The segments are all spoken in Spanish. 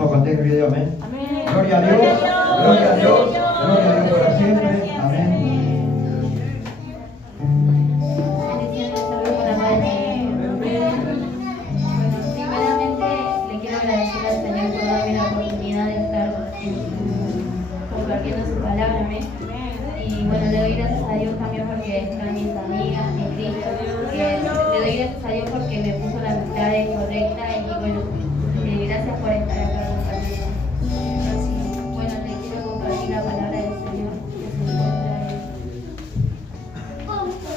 mismo contexto que Dios, amén. Amén. Gloria a Dios, gloria a Dios, gloria a Dios para siempre, amén. Bendiciones, saludos por la paz del Señor. Bueno, primeramente le quiero agradecer al Señor por darme la oportunidad de estar compartiendo su palabra, amén. Y bueno, le doy gracias a Dios también porque están mis amigas en Cristo. Le doy gracias a Dios porque me puso la amistad correcta y bueno, gracias por estar acá compartiendo. Bueno, le quiero compartir la palabra del Señor que se encuentra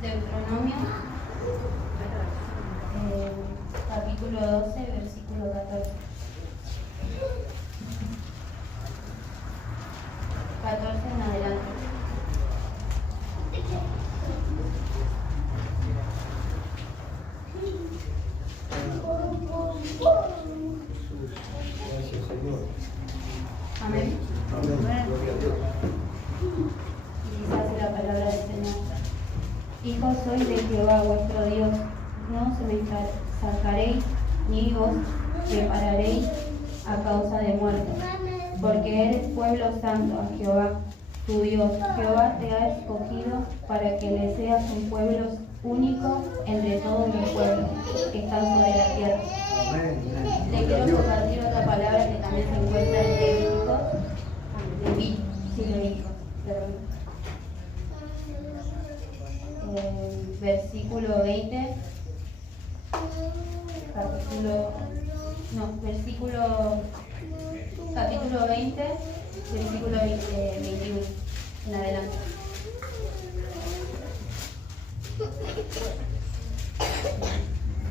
Deuteronomio, capítulo 12, versículo 14. 14 en adelante. Gracias, Señor. Amén. Amén. Gloria a Dios. Y dice así la palabra del Señor. Hijos sois de Jehová vuestro Dios, no os me sacaréis ni os separaréis a causa de muerte, porque eres pueblo santo a Jehová, tu Dios. Jehová te ha escogido para que le seas un pueblo único entre todos los pueblos que están sobre la tierra. Amén. Le quiero compartir otra palabra que también se encuentra en Levítico, versículo 20, capítulo 20, versículo 21 en adelante.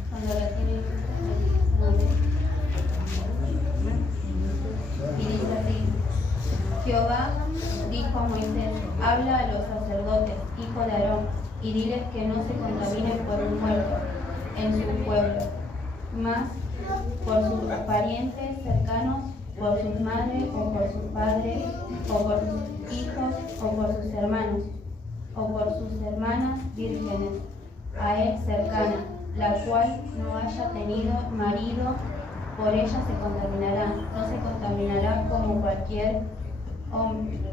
Cuando la tienen, y dice así: Jehová dijo a Moisés: habla a los sacerdotes, hijo de Aarón, y diles que no se contaminen por un muerto en su pueblo, mas por sus parientes cercanos, por sus madres o por sus padres, o por sus hijos o por sus hermanos, o por sus hermanas vírgenes, a él cercana, la cual no haya tenido marido, por ella se contaminará, no se contaminará como cualquier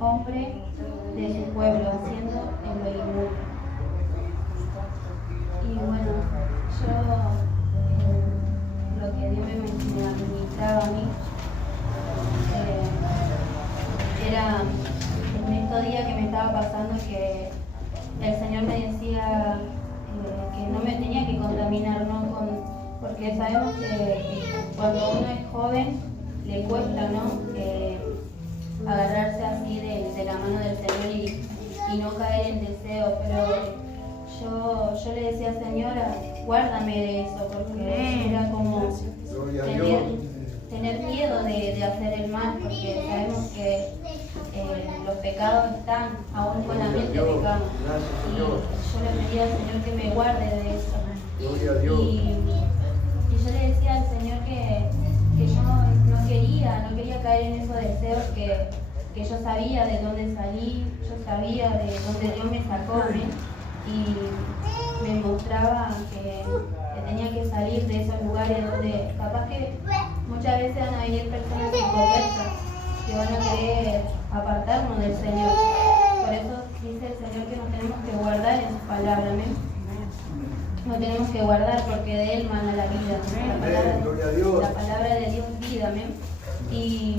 hombre de su pueblo, haciendo en lo inmundo. Y bueno, yo lo que Dios me administraba a mí era en estos días que me estaba pasando que el Señor me decía que no me tenía que contaminar, ¿no? Porque sabemos que cuando uno es joven le cuesta, ¿no? Agarrarse así de la mano del Señor y no caer en deseo, pero yo le decía al Señor, guárdame de eso, porque era como tener miedo de hacer el mal, porque sabemos que los pecados están, aún con la mente pecamos. Y yo le pedía al Señor que me guarde de eso. Y yo le decía al Señor que yo no quería caer en esos deseos, que yo sabía de dónde salí, yo sabía de dónde Dios me sacó, ¿eh? Y me mostraba que tenía que salir de esos lugares donde capaz que muchas veces van a venir personas inconversas que van a querer apartarnos del Señor. Por eso dice el Señor que nos tenemos que guardar en su palabra, ¿amén? Nos tenemos que guardar porque de Él mana la vida. La palabra de Dios es vida, ¿amén? Y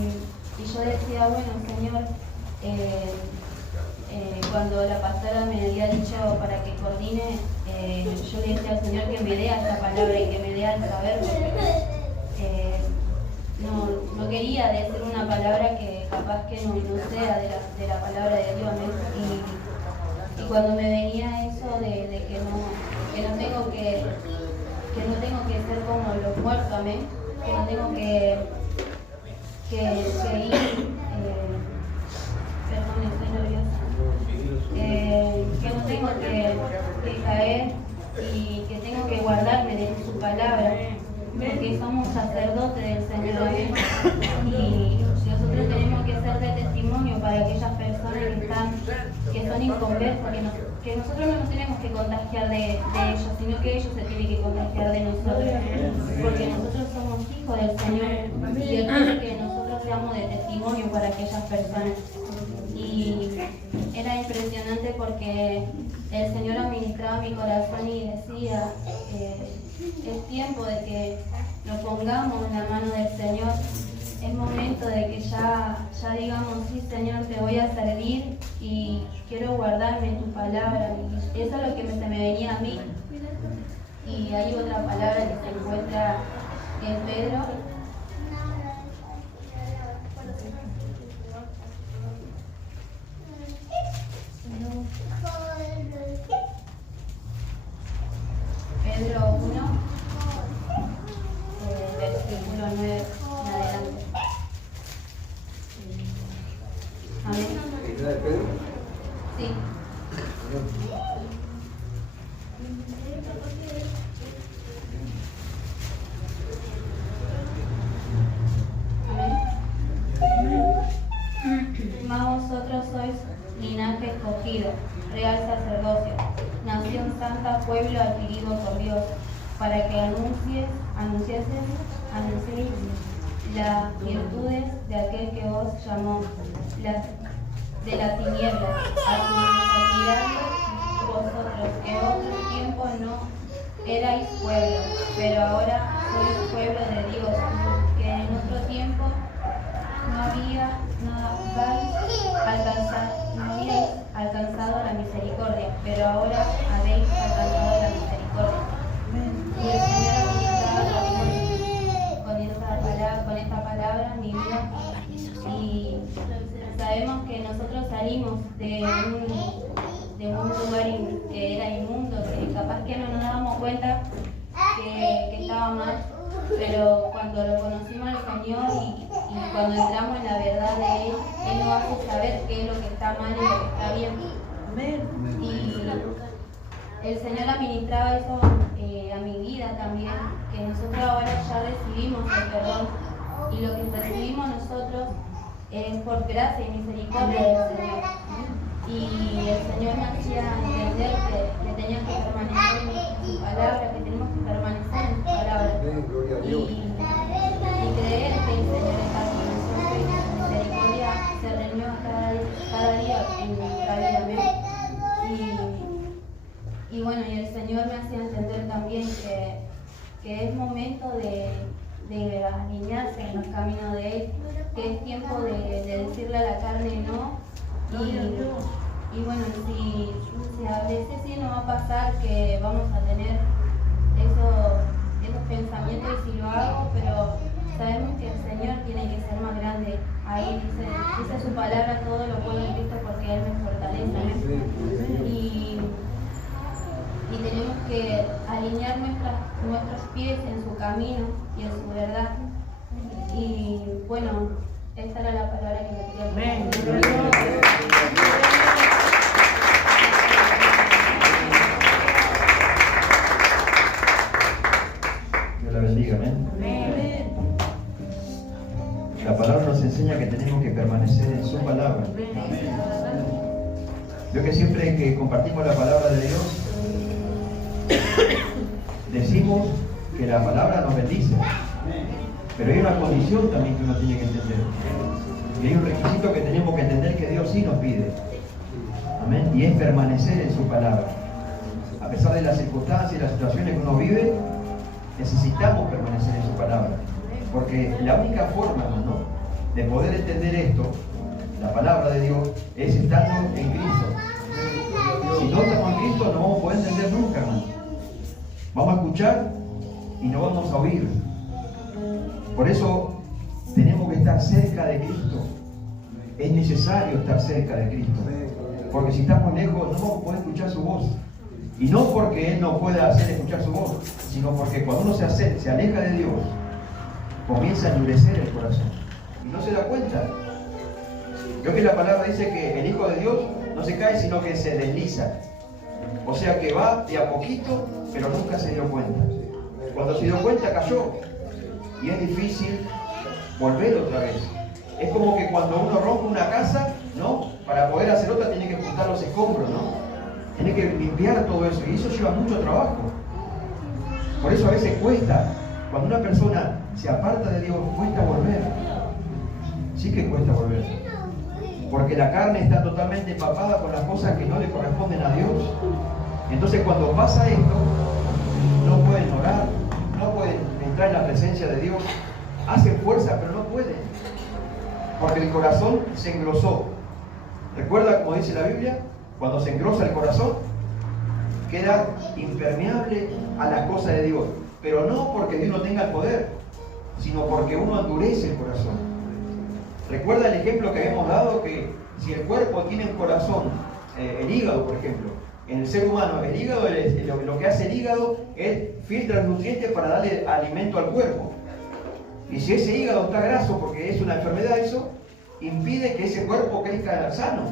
yo decía, bueno, Señor, cuando la pastora me había dicho para que coordine, yo le decía al Señor que me dé esta palabra y que me dé al saber, porque no quería decir una palabra que capaz que no sea de la palabra de Dios, ¿no? Y cuando me venía eso de que no tengo que ser como los muertos, amén, que no tengo que ir, perdón, estoy nerviosa, que no tengo que caer y que tengo que guardarme de su palabra. porque somos sacerdotes del Señor. Amén. Y nosotros tenemos que ser de testimonio para aquellas personas que son inconversas, que nosotros no nos tenemos que contagiar de ellos, sino que ellos se tienen que contagiar de nosotros, porque nosotros somos hijos del Señor y Él quiere que nosotros seamos de testimonio para aquellas personas. Y era impresionante porque el Señor administraba mi corazón y decía, es tiempo de que lo pongamos en la mano del Señor. Es momento de que ya digamos, sí Señor, te voy a servir y quiero guardarme en tu palabra. Y eso es lo que se me venía a mí. Y hay otra palabra que se encuentra en Pedro. Pedro 1, versículo 9 en adelante. Amén. ¿Primera de Pedro? Sí. Amén. Mas vosotros sois linaje escogido, real sacerdocio, nación santa, pueblo adquirido por Dios, para que anunciéis las virtudes de aquel que os llamó de la tiniebla a su santidad. Vosotros que otro tiempo no erais pueblo, pero ahora sois pueblo de Dios, que en otro tiempo no habíais alcanzado la misericordia, pero ahora habéis alcanzado la misericordia. Y el Señor con esta palabra mi vida, y sabemos que nosotros salimos de un lugar que era inmundo, que capaz que no nos dábamos cuenta que estaba mal, pero cuando lo conocimos al Señor y cuando entramos en la verdad de Él nos hace saber qué es lo que está mal y lo que está bien. Y el Señor administraba eso a mi vida también, que nosotros ahora ya recibimos el perdón, y lo que recibimos nosotros es por gracia y misericordia del Señor. Y el Señor me hacía entender que tenía que permanecer en su palabra, que tenemos que permanecer en su palabra. Y creer que el Señor está con nosotros y que su misericordia se renueva cada día en nuestra vida. Y bueno, y el Señor me hacía entender también que es momento de alinearse en los caminos de Él, que es tiempo de decirle a la carne no. Y bueno, si a veces sí nos va a pasar que vamos a tener esos pensamientos y si lo hago, pero sabemos que el Señor tiene que ser más grande. Ahí dice su palabra, todo lo puedo en Cristo porque Él me fortalece. Y tenemos que alinear nuestros pies en su camino y en su verdad. Y bueno, esta era la palabra que me quería decir. Dios la bendiga, amén. La palabra nos enseña que tenemos que permanecer en su palabra. Yo que siempre que compartimos la palabra de Dios, decimos que la palabra nos bendice, pero hay una condición también que uno tiene que entender, y hay un requisito que tenemos que entender que Dios sí nos pide, amén, y es permanecer en su palabra. A pesar de las circunstancias y las situaciones que uno vive, necesitamos permanecer en su palabra, porque la única forma, hermano, de poder entender esto, la palabra de Dios, es estando en Cristo. Si no estamos en Cristo, no vamos a poder entender nunca, hermano. Vamos a escuchar y no vamos a oír. Por eso tenemos que estar cerca de Cristo. Es necesario estar cerca de Cristo, porque si estamos lejos no vamos a poder escuchar su voz. Y no porque Él no pueda hacer escuchar su voz, sino porque cuando uno se aleja de Dios, comienza a endurecer el corazón y no se da cuenta. Creo que la palabra dice que el Hijo de Dios no se cae, sino que se desliza. O sea que va de a poquito, pero nunca se dio cuenta. Cuando se dio cuenta cayó. Y es difícil volver otra vez. Es como que cuando uno rompe una casa, ¿no? Para poder hacer otra tiene que juntar los escombros, ¿no? Tiene que limpiar todo eso. Y eso lleva mucho trabajo. Por eso a veces cuesta. Cuando una persona se aparta de Dios, cuesta volver. Sí que cuesta volver. Porque la carne está totalmente empapada con las cosas que no le corresponden a Dios. Entonces cuando pasa esto, no pueden orar, no pueden entrar en la presencia de Dios. Hacen fuerza, pero no pueden. Porque el corazón se engrosó. ¿Recuerda como dice la Biblia? Cuando se engrosa el corazón, queda impermeable a las cosas de Dios. Pero no porque Dios no tenga el poder, sino porque uno endurece el corazón. ¿Recuerda el ejemplo que habíamos dado? Que si el cuerpo tiene un corazón, el hígado por ejemplo, en el ser humano, el hígado, lo que hace el hígado es filtra los nutrientes para darle alimento al cuerpo. Y si ese hígado está graso porque es una enfermedad, eso impide que ese cuerpo crezca sano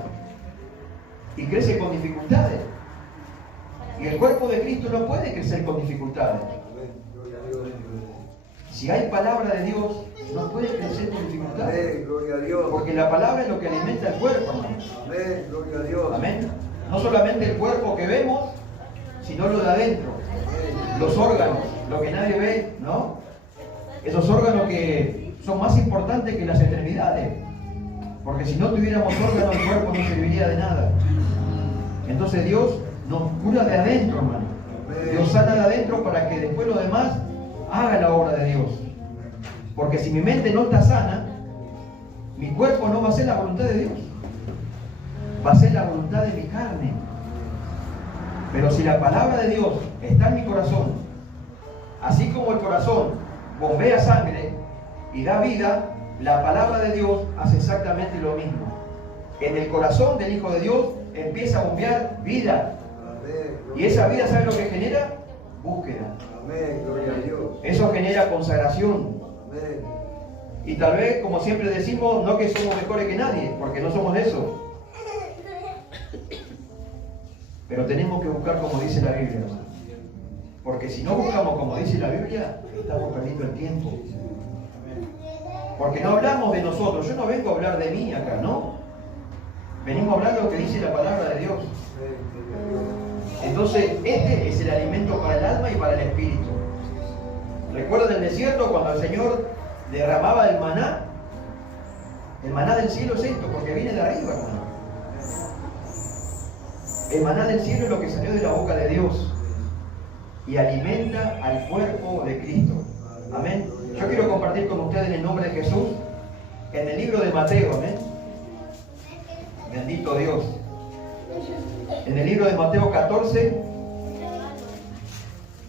y crece con dificultades. Y el cuerpo de Cristo no puede crecer con dificultades. Si hay palabra de Dios, no puede crecer con dificultades. Amén, gloria a Dios. Porque la palabra es lo que alimenta el cuerpo, hermanos. Amén, gloria a Dios. Amén. No solamente el cuerpo que vemos, sino lo de adentro. Los órganos, lo que nadie ve, ¿no? Esos órganos que son más importantes que las extremidades. Porque si no tuviéramos órganos, el cuerpo no serviría de nada. Entonces Dios nos cura de adentro, hermano. Dios sana de adentro para que después lo demás haga la obra de Dios. Porque si mi mente no está sana, mi cuerpo no va a hacer la voluntad de Dios. Va a ser la voluntad de mi carne. Pero si la palabra de Dios está en mi corazón, así como el corazón bombea sangre y da vida, la palabra de Dios hace exactamente lo mismo. En el corazón del Hijo de Dios empieza a bombear vida. Y esa vida, ¿sabe lo que genera? Búsqueda. Amén, gloria a Dios. Eso genera consagración. Amén. Y tal vez, como siempre decimos, no que somos mejores que nadie, porque no somos eso. Pero tenemos que buscar como dice la Biblia, hermano. Porque si no buscamos como dice la Biblia, estamos perdiendo el tiempo. Porque no hablamos de nosotros. Yo no vengo a hablar de mí acá, ¿no? Venimos a hablar de lo que dice la palabra de Dios. Entonces, este es el alimento para el alma y para el espíritu. ¿Recuerdan el desierto cuando el Señor derramaba el maná? El maná del cielo es esto, porque viene de arriba, hermano. El maná del cielo es lo que salió de la boca de Dios y alimenta al cuerpo de Cristo. Amén. Yo quiero compartir con ustedes en el nombre de Jesús, en el libro de Mateo, amén. Bendito Dios. En el libro de Mateo 14,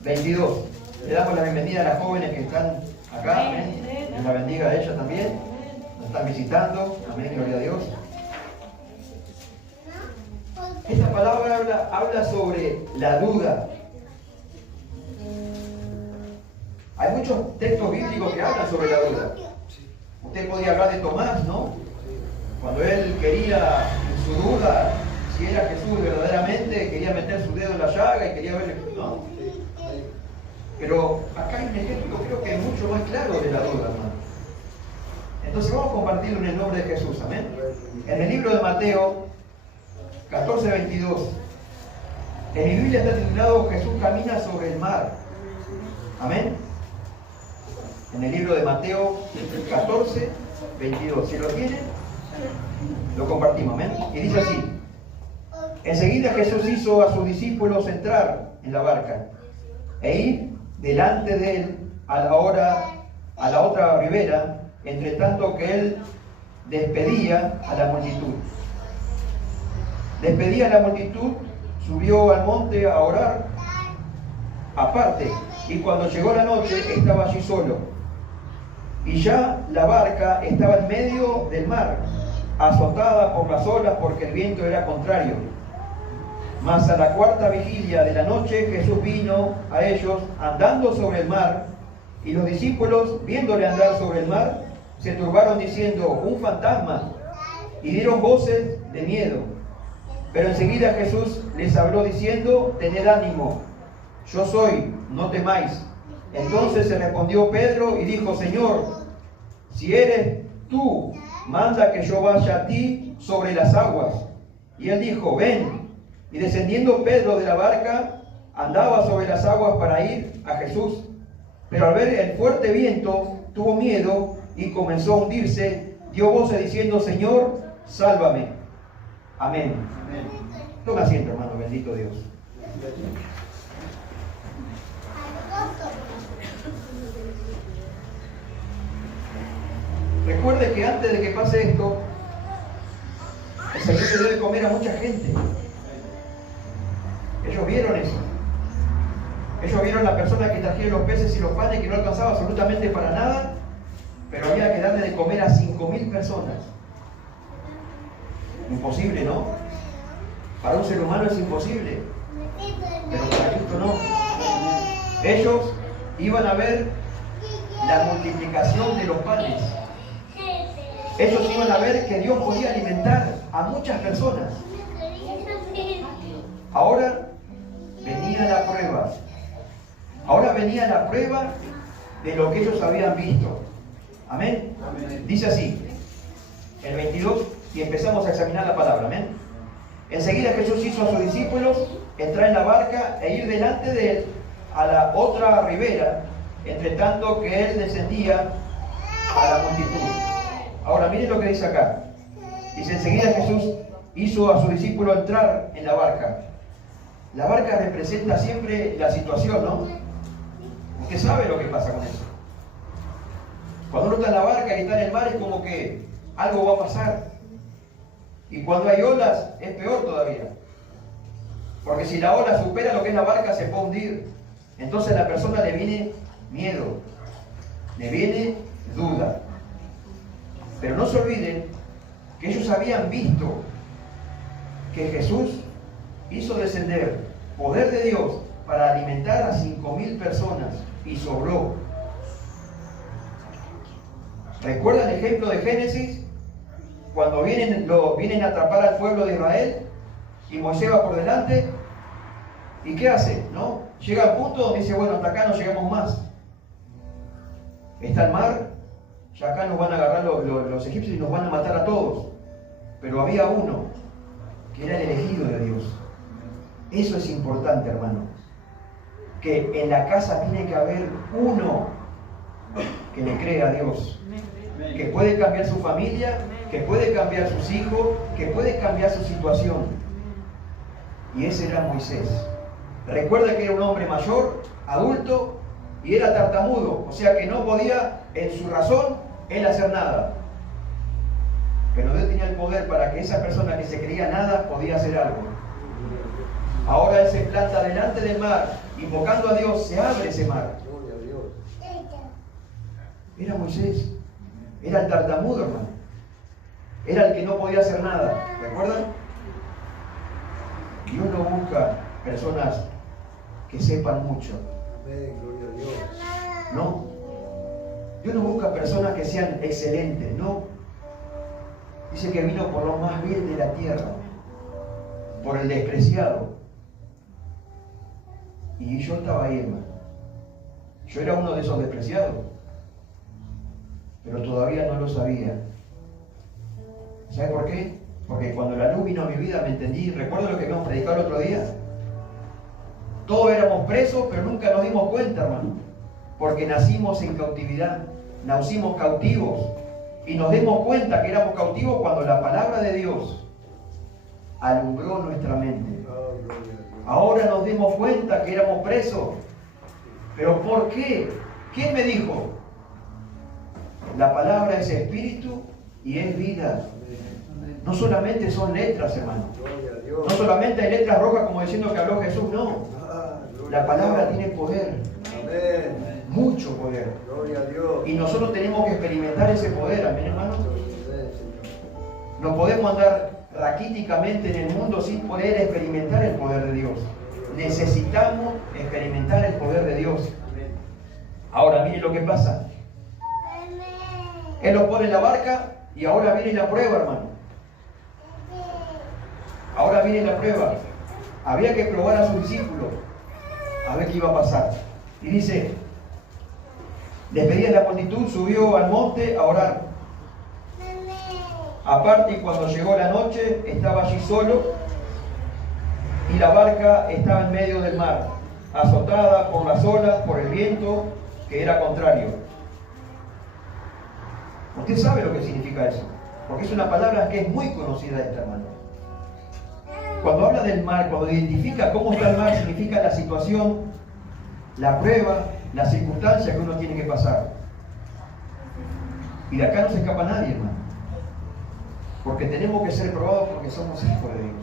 22. Le damos la bienvenida a las jóvenes que están acá, amén. Dios la bendiga a ellas también. Nos están visitando, amén, gloria a Dios. Esta palabra habla sobre la duda. Hay muchos textos bíblicos que hablan sobre la duda. Usted podía hablar de Tomás, ¿no? Cuando él quería, en su duda, si era Jesús verdaderamente, quería meter su dedo en la llaga y quería ver, ¿no? Pero acá hay un ejemplo, creo que mucho más claro de la duda, hermano. Entonces vamos a compartirlo en el nombre de Jesús, amén. En el libro de Mateo 14, 22. En mi Biblia está titulado Jesús camina sobre el mar. Amén. En el libro de Mateo 14, 22. Si lo tienen, lo compartimos, amén. Y dice así: enseguida Jesús hizo a sus discípulos entrar en la barca e ir delante de él a la otra ribera, entre tanto que él despedía a la multitud. Despedía a la multitud, subió al monte a orar aparte, y cuando llegó la noche estaba allí solo. Y ya la barca estaba en medio del mar, azotada por las olas porque el viento era contrario. Mas a la cuarta vigilia de la noche Jesús vino a ellos andando sobre el mar, y los discípulos, viéndole andar sobre el mar, se turbaron diciendo: un fantasma, y dieron voces de miedo. Pero enseguida Jesús les habló diciendo: tened ánimo, yo soy, no temáis. Entonces se respondió Pedro y dijo: Señor, si eres tú, manda que yo vaya a ti sobre las aguas. Y él dijo: ven. Y descendiendo Pedro de la barca, andaba sobre las aguas para ir a Jesús. Pero al ver el fuerte viento, tuvo miedo y comenzó a hundirse. Dio voces diciendo: Señor, sálvame. Amén. Amén. Toma asiento, hermano, bendito Dios. Recuerde que antes de que pase esto, el Señor le dio de comer a mucha gente. Ellos vieron eso. Ellos vieron la persona que trajeron los peces y los panes, que no alcanzaba absolutamente para nada, pero había que darle de comer a 5.000 personas. Imposible, ¿no? Para un ser humano es imposible, pero para Cristo no. Ellos iban a ver la multiplicación de los panes. Ellos iban a ver que Dios podía alimentar a muchas personas. Ahora venía la prueba. Ahora venía la prueba de lo que ellos habían visto. Amén. Amén. Dice así, el 22, y empezamos a examinar la palabra. Amén. Enseguida Jesús hizo a sus discípulos entrar en la barca e ir delante de él a la otra ribera, entre tanto que él descendía a la multitud. Ahora miren lo que dice acá. Dice: enseguida Jesús hizo a sus discípulos entrar en la barca. La barca representa siempre la situación, ¿no? Usted sabe lo que pasa con eso. Cuando uno está en la barca y está en el mar, es como que algo va a pasar. Y cuando hay olas, es peor todavía. Porque si la ola supera lo que es la barca, se puede hundir. Entonces a la persona le viene miedo, le viene duda. Pero no se olviden que ellos habían visto que Jesús hizo descender poder de Dios para alimentar a 5.000 personas y sobró. ¿Recuerdan el ejemplo de Génesis? Cuando vienen a atrapar al pueblo de Israel y Moisés va por delante, ¿y qué hace? ¿No? Llega al punto donde dice: bueno, hasta acá no llegamos más. Está el mar, ya acá nos van a agarrar los egipcios y nos van a matar a todos. Pero había uno que era el elegido de Dios. Eso es importante, hermano. Que en la casa tiene que haber uno que le crea a Dios. Que puede cambiar su familia, que puede cambiar sus hijos, que puede cambiar su situación. Y ese era Moisés. Recuerda que era un hombre mayor, adulto, y era tartamudo. O sea que no podía, en su razón, él hacer nada. Pero Dios tenía el poder para que esa persona que se creía nada podía hacer algo. Ahora él se planta delante del mar, invocando a Dios, se abre ese mar. Era Moisés. Era el tartamudo, hermano. Era el que no podía hacer nada. ¿Recuerdan? Dios no busca personas que sepan mucho. No. Dios no busca personas que sean excelentes. No. Dice que vino por lo más vil de la tierra, por el despreciado. Y yo estaba ahí, hermano. Yo era uno de esos despreciados, pero todavía no lo sabía. ¿Sabe por qué? Porque cuando la luz vino a mi vida me entendí. Recuerdo lo que habíamos predicado el otro día. Todos éramos presos, pero nunca nos dimos cuenta, hermano. Porque nacimos en cautividad, nacimos cautivos. Y nos dimos cuenta que éramos cautivos cuando la palabra de Dios alumbró nuestra mente. Ahora nos dimos cuenta que éramos presos. ¿Pero por qué? ¿Quién me dijo? La palabra es espíritu y es vida. No solamente son letras, hermano. No solamente hay letras rojas como diciendo que habló Jesús, no. La palabra tiene poder. Mucho poder. Y nosotros tenemos que experimentar ese poder, amén, hermano. No podemos andar raquíticamente en el mundo sin poder experimentar el poder de Dios. Necesitamos experimentar el poder de Dios. Ahora miren lo que pasa. Él los pone en la barca y ahora viene la prueba, hermano. Ahora viene la prueba. Había que probar a sus discípulos a ver qué iba a pasar. Y dice: Despedida de la multitud, subió al monte a orar. Aparte, cuando llegó la noche, estaba allí solo y la barca estaba en medio del mar, azotada por las olas, por el viento, que era contrario. Usted sabe lo que significa eso, porque es una palabra que es muy conocida esta, hermano. Cuando habla del mar, cuando identifica cómo está el mar, significa la situación, la prueba, la circunstancia que uno tiene que pasar. Y de acá no se escapa nadie, hermano. Porque tenemos que ser probados porque somos hijos de Dios.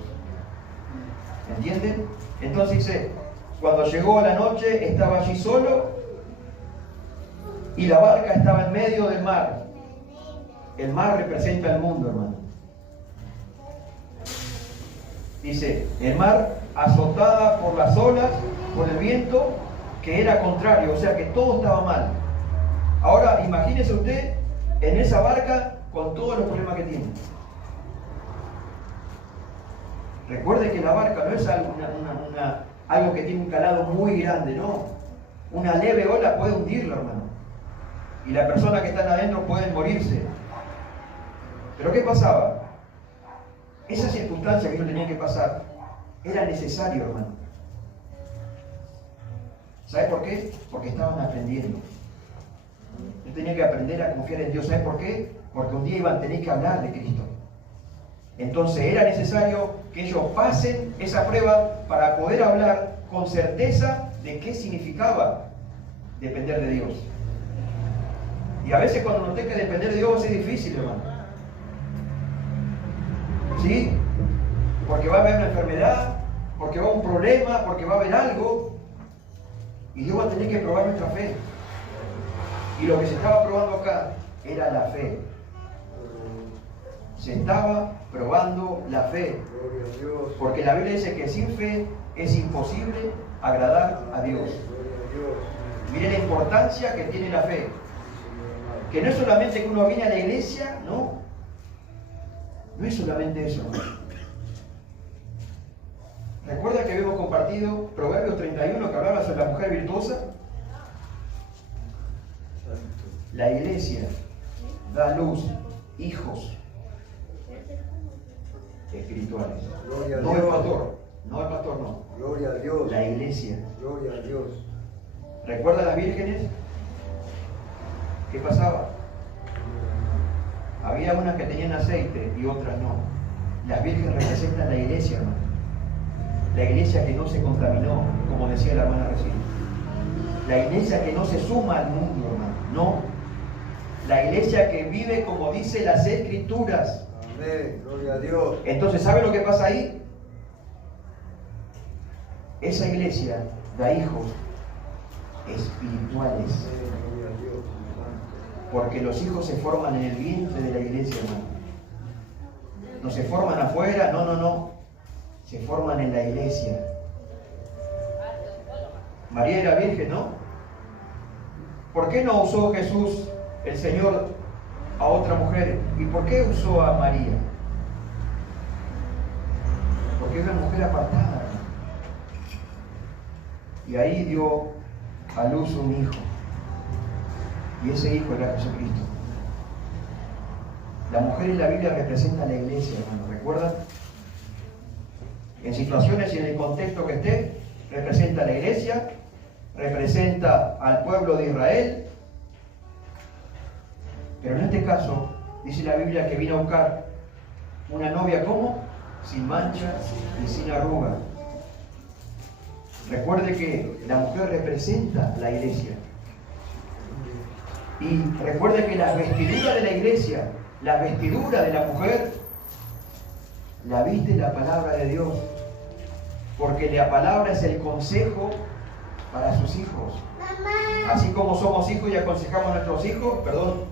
¿Entienden? Entonces dice, cuando llegó la noche, estaba allí solo y la barca estaba en medio del mar. El mar representa el mundo, hermano. Dice, el mar azotada por las olas, por el viento, que era contrario, o sea que todo estaba mal. Ahora, imagínese usted en esa barca con todos los problemas que tiene. Recuerde que la barca no es algo que tiene un calado muy grande, no. Una leve ola puede hundirlo, hermano. Y las personas que están adentro pueden morirse. Pero ¿qué pasaba? Esa circunstancia que ellos tenían que pasar era necesario, hermano. ¿Sabe por qué? Porque estaban aprendiendo. Yo tenía que aprender a confiar en Dios. ¿Sabe por qué? Porque un día iban a tener que hablar de Cristo. Entonces era necesario que ellos pasen esa prueba para poder hablar con certeza de qué significaba depender de Dios. Y a veces cuando nos tenga que depender de Dios es difícil, hermano. ¿Sí? Porque va a haber una enfermedad, porque va a haber un problema, porque va a haber algo. Y Dios va a tener que probar nuestra fe. Y lo que se estaba probando acá era la fe. Se estaba probando la fe. Porque la Biblia dice que sin fe es imposible agradar a Dios. Mire la importancia que tiene la fe. Que no es solamente que uno viene a la iglesia, no. No es solamente eso. ¿Recuerda que habíamos compartido Proverbios 31 que hablaba sobre la mujer virtuosa? La iglesia da a luz hijos espirituales. No el pastor, no el pastor, no. Gloria a Dios. La iglesia. Gloria a Dios. ¿Recuerda las vírgenes? ¿Qué pasaba? Había unas que tenían aceite y otras no. Las vírgenes representan la iglesia, hermano. La iglesia que no se contaminó, como decía la hermana recién. La iglesia que no se suma al mundo, hermano. No. La iglesia que vive como dice las Escrituras. Amén. Gloria a Dios. Entonces, ¿sabe lo que pasa ahí? Esa iglesia da hijos espirituales. Gloria a Dios. Porque los hijos se forman en el vientre de la iglesia, hermano. No se forman afuera, no. Se forman en la iglesia. María era virgen, ¿no? ¿Por qué no usó Jesús, el Señor, a otra mujer? ¿Y por qué usó a María? Porque es una mujer apartada, hermano. Y ahí dio a luz un hijo. Y ese hijo era Jesucristo. La mujer en la Biblia representa a la iglesia, hermano, ¿recuerdan? En situaciones y en el contexto que esté, representa a la iglesia, representa al pueblo de Israel. Pero en este caso, dice la Biblia que vino a buscar una novia, ¿cómo? Sin mancha y sin arruga. Recuerde que la mujer representa la iglesia. Y recuerde que la vestidura de la iglesia, la vestidura de la mujer, la viste la palabra de Dios. Porque la palabra es el consejo para sus hijos. Así como somos hijos y aconsejamos a nuestros hijos,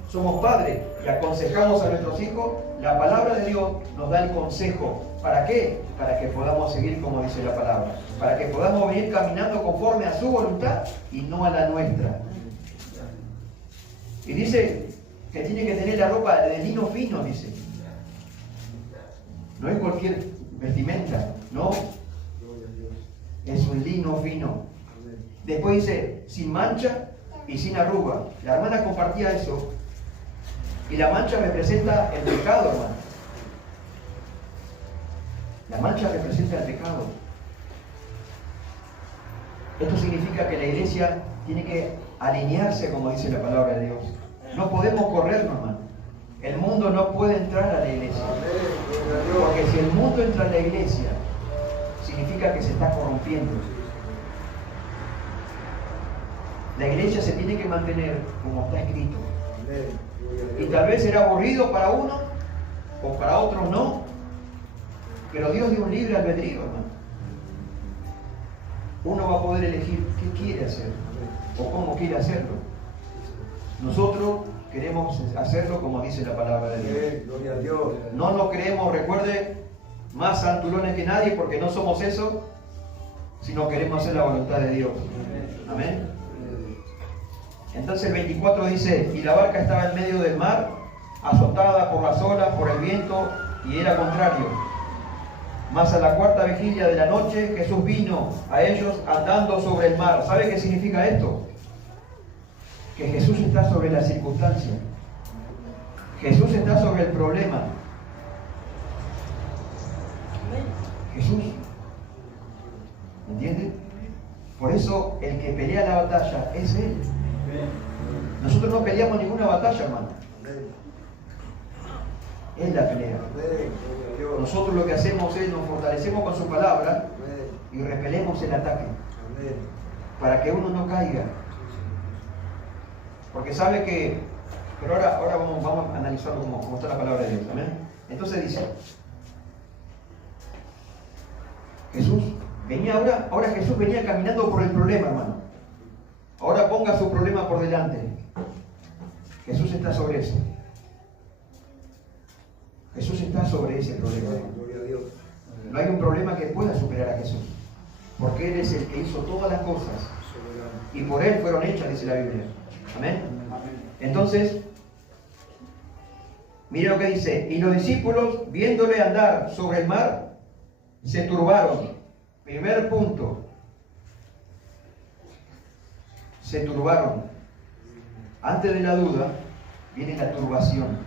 somos padres y aconsejamos a nuestros hijos, la palabra de Dios nos da el consejo. ¿Para qué? Para que podamos seguir como dice la palabra. Para que podamos venir caminando conforme a su voluntad y no a la nuestra. Y dice que tiene que tener la ropa de lino fino, dice. No es cualquier vestimenta, no. Es un lino fino. Después dice, sin mancha y sin arruga. La hermana compartía eso. Y la mancha representa el pecado, hermano. La mancha representa el pecado. Esto significa que la iglesia tiene que alinearse, como dice la palabra de Dios. No podemos corrernos, hermano. El mundo no puede entrar a la iglesia. Porque si el mundo entra a la iglesia, significa que se está corrompiendo. La iglesia se tiene que mantener como está escrito. Y tal vez será aburrido para uno, o para otros no. Pero Dios dio un libre albedrío, hermano. Uno va a poder elegir qué quiere hacer, o cómo quiere hacerlo. Nosotros queremos hacerlo como dice la palabra de Dios. Gloria a Dios. No nos creemos, recuerde, más santulones que nadie, porque no somos eso, sino queremos hacer la voluntad de Dios. Amén. Entonces el 24 dice, y la barca estaba en medio del mar, azotada por las olas, por el viento, y era contrario. Mas a la cuarta vigilia de la noche, Jesús vino a ellos andando sobre el mar. ¿Sabe qué significa esto? Que Jesús está sobre la circunstancia. Jesús está sobre el problema. Jesús. ¿Entiende? Por eso el que pelea la batalla es Él. Nosotros no peleamos ninguna batalla, hermano. Él la pelea. Nosotros lo que hacemos es nos fortalecemos con su palabra y repelemos el ataque. Para que uno no caiga. Porque sabe que... Pero ahora vamos a analizarlo como está la palabra de Dios. ¿Amén? Entonces dice... Jesús venía ahora Jesús venía caminando por el problema, hermano. Ahora ponga su problema por delante. Jesús está sobre eso. Jesús está sobre ese problema. No hay un problema que pueda superar a Jesús. Porque Él es el que hizo todas las cosas. Y por Él fueron hechas, dice la Biblia. Amén. Entonces, mire lo que dice. Y los discípulos, viéndole andar sobre el mar, se turbaron. Primer punto. Se turbaron. Antes de la duda, viene la turbación.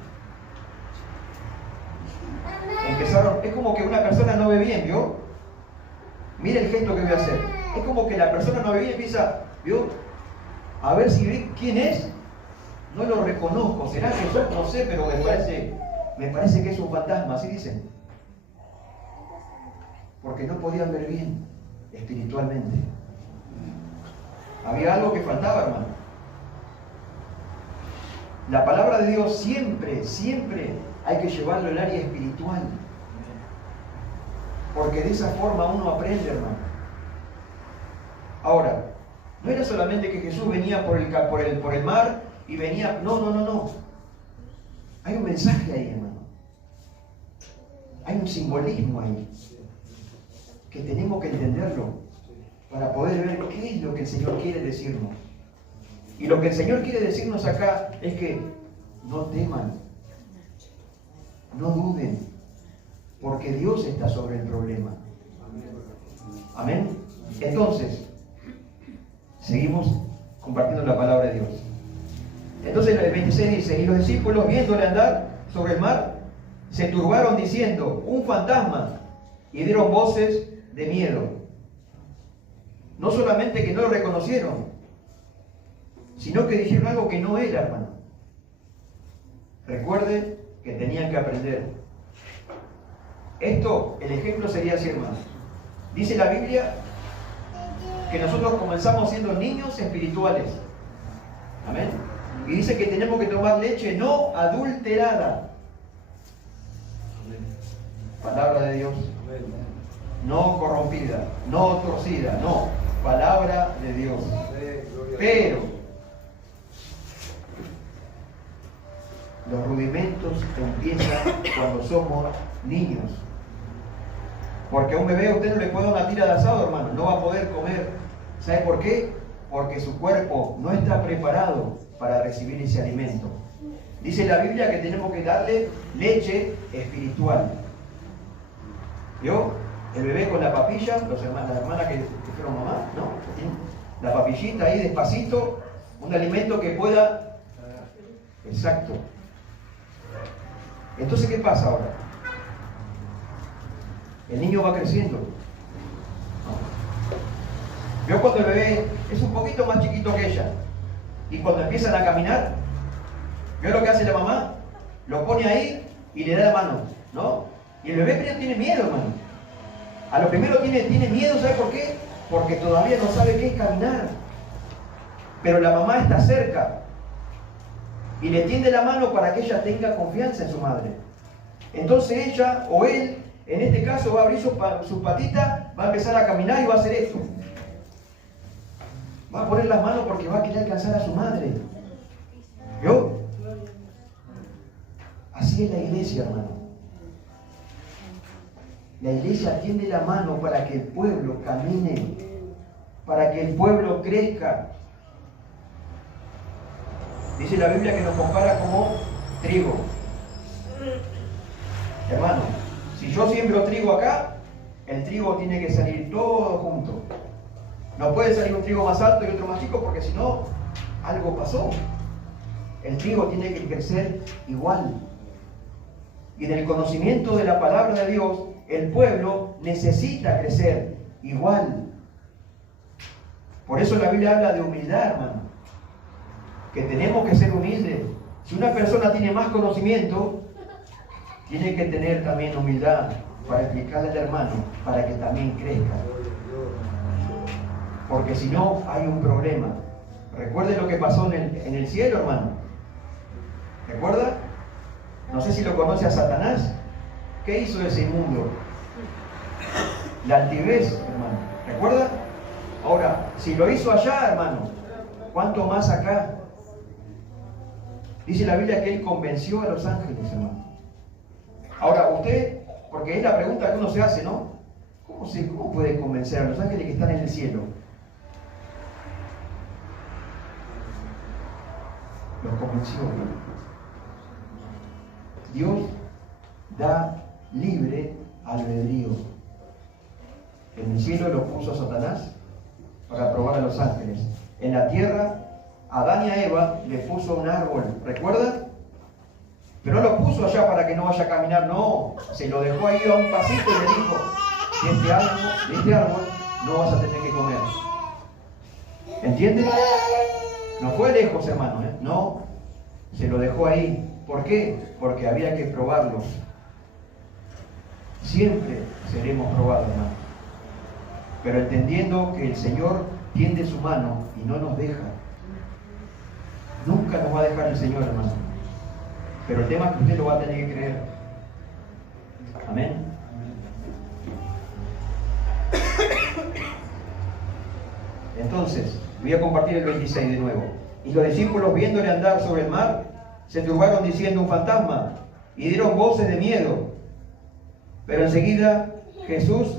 Empezaron, es como que una persona no ve bien, ¿vio? Mire el gesto que voy a hacer. Es como que la persona no ve bien y empieza, ¿vio? A ver si ve quién es. No lo reconozco. ¿Será Jesús? No sé, pero me parece que es un fantasma, así dicen. Porque no podían ver bien espiritualmente. Había algo que faltaba, hermano. La palabra de Dios siempre hay que llevarlo al área espiritual. Porque de esa forma uno aprende, hermano. Ahora, no era solamente que Jesús venía por el mar y venía... No. Hay un mensaje ahí, hermano. Hay un simbolismo ahí. Que tenemos que entenderlo para poder ver qué es lo que el Señor quiere decirnos. Y lo que el Señor quiere decirnos acá es que no teman, no duden, porque Dios está sobre el problema. Amén. Entonces, seguimos compartiendo la palabra de Dios. Entonces el 26 dice, y los discípulos viéndole andar sobre el mar, se turbaron diciendo, un fantasma, y dieron voces de miedo. No solamente que no lo reconocieron, sino que dijeron algo que no era, hermano. Recuerde que tenían que aprender. Esto, el ejemplo sería así, hermano. Dice la Biblia que nosotros comenzamos siendo niños espirituales. Amén. Y dice que tenemos que tomar leche no adulterada. Palabra de Dios. No corrompida, no torcida, no. Palabra de Dios. Pero los rudimentos empiezan cuando somos niños. Porque a un bebé usted no le puede dar una tira de asado, hermano. No va a poder comer. ¿Sabe por qué? Porque su cuerpo no está preparado para recibir ese alimento. Dice la Biblia que tenemos que darle leche espiritual. ¿Vio? El bebé con la papilla, las hermanas que fueron mamá, ¿no? La papillita ahí despacito, Un alimento que pueda... Exacto. Entonces, ¿qué pasa ahora? El niño va creciendo. Yo cuando el bebé es un poquito más chiquito que ella, y cuando empiezan a caminar, yo lo que hace la mamá, lo pone ahí y le da la mano, ¿no? Y el bebé primero tiene miedo, hermano. A lo primero tiene miedo, ¿sabe por qué? Porque todavía no sabe qué es caminar. Pero la mamá está cerca y le tiende la mano para que ella tenga confianza en su madre. Entonces ella o él, en este caso, va a abrir sus patitas, va a empezar a caminar y va a hacer esto. Va a poner las manos porque va a querer alcanzar a su madre. ¿Vio? Así es la iglesia, hermano. La iglesia tiende la mano para que el pueblo camine, para que el pueblo crezca. Dice la Biblia que nos compara como trigo. Hermano, si yo siembro trigo acá, el trigo tiene que salir todo junto. No puede salir un trigo más alto y otro más chico porque si no, algo pasó. El trigo tiene que crecer igual. Y en el conocimiento de la palabra de Dios, el pueblo necesita crecer igual. Por eso la Biblia habla de humildad, hermano. Que tenemos que ser humildes. Si una persona tiene más conocimiento, tiene que tener también humildad para explicarle al hermano, para que también crezca. Porque si no, hay un problema. Recuerde lo que pasó en el cielo, hermano. ¿Recuerda? No sé si lo conoce a Satanás. ¿Qué hizo ese inmundo? La altivez, hermano. ¿Recuerda? Ahora, si lo hizo allá, hermano, ¿cuánto más acá? Dice la Biblia que él convenció a los ángeles, hermano. Ahora, usted, porque es la pregunta que uno se hace, ¿no? ¿Cómo puede convencer a los ángeles que están en el cielo? Los convenció, ¿no? Dios da libre albedrío. En el cielo lo puso Satanás para probar a los ángeles. En la tierra, a Adán y a Eva le puso un árbol, ¿recuerda? Pero no lo puso allá para que no vaya a caminar, no. Se lo dejó ahí a un pasito y le dijo, de este árbol no vas a tener que comer. ¿Entienden? No fue lejos, hermano, ¿eh? No, se lo dejó ahí. ¿Por qué? Porque había que probarlos. Siempre seremos probados, hermano. Pero entendiendo que el Señor tiende su mano y no nos deja. Nunca nos va a dejar el Señor, hermano. Pero el tema es que usted lo va a tener que creer. Amén. Entonces, voy a compartir el 26 de nuevo. Y los discípulos, viéndole andar sobre el mar, se turbaron diciendo un fantasma y dieron voces de miedo. Pero enseguida Jesús